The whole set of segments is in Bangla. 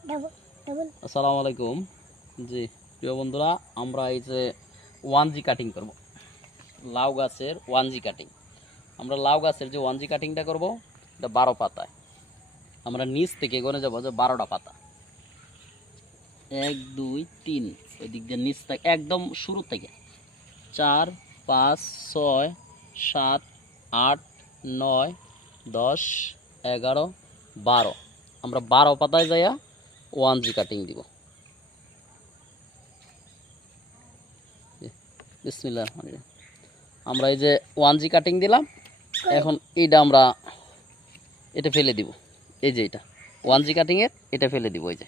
আসসালামু আলাইকুম। জি প্রিয় বন্ধুরা, আমরা এই যে 1G কাটিং করব, লাউ গাছের 1G কাটিং। আমরা লাউ গাছের যে 1G কাটিংটা করব, এটা 12 পাতায়। আমরা নিচ থেকে গনে যাব যে 12টা পাতা, 1 2 3, ওই দিক দিয়ে নিচ থেকে একদম শুরু থেকে 4 5 6 7 8 9 10 11 12, আমরা 12 পাতায় যাইয়া 1G কাটিং দিব। বিসমিল্লাহ, আমরা এই যে 1G কাটিং দিলাম, এখন এইটা আমরা এটা ফেলে দিব। এই যে এটা 1G কাটিংয়ের, এটা ফেলে দিব। এই যে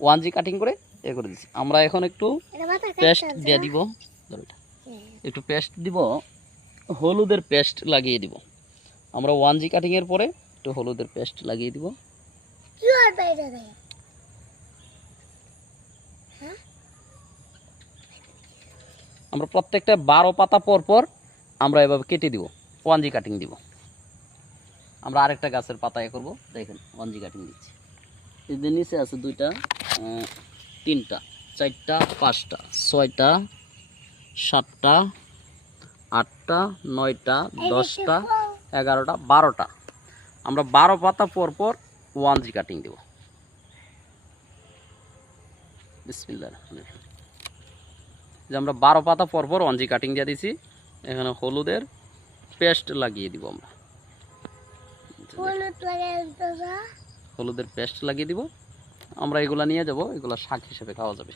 1G কাটিং করে এ করে দিচ্ছি। আমরা এখন একটু পেস্ট দিয়ে দিব, একটু পেস্ট দিব, হলুদের পেস্ট লাগিয়ে দিব। আমরা 1G কাটিংয়ের পরে একটু হলুদের পেস্ট লাগিয়ে দিব। আমরা প্রত্যেকটা 12 পাতা পর পর আমরা এভাবে কেটে দিব, 1G কাটিং দিব। আমরা আরেকটা গাছের পাতায় করব, দেখেন 1G কাটিং দিচ্ছি। এই যে নিচে আছে 2টা 3টা 4টা 5টা 6টা 7টা 8টা 9টা 10টা 11টা 12টা, আমরা 12 পাতা পর পর 1G কাটিং দেব। বিসমিল্লাহ, যে আমরা 12 পাতা পর পর 1G কাটিং দিয়ে দিছি। এখানে হলুদের পেস্ট লাগিয়ে দিব। আমরা হলুদের পেস্ট লাগিয়ে দিব। আমরা এগুলা নিয়ে যাব, এগুলা শাক হিসেবে খাওয়া যাবে।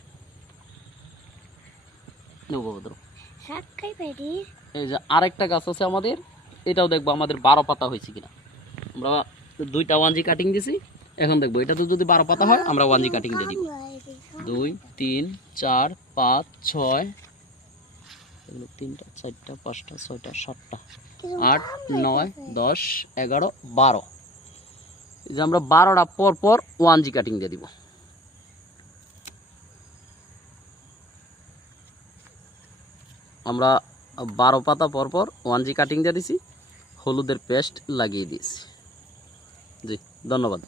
এই যে আরেকটা গাছ আছে আমাদের, এটাও দেখবো আমাদের 12 পাতা হয়েছে কিনা। আমরা 2টা 1G কাটিং দিছি, এখন দেখবো এটা তো যদি 12 পাতা হয় আমরা 1G কাটিং দিয়ে দিব। 2 3 4 5 6, 3টা 4টা 5টা 6টা 7টা 8 9 10 11 12, এই যে আমরা 12টা পর পর 1G কাটিং দিয়ে দিব। আমরা 12 পাতা পর পর 1G কাটিং দিয়ে দিছি, হলুদের পেস্ট লাগিয়ে দিয়েছি। জি ধন্যবাদ।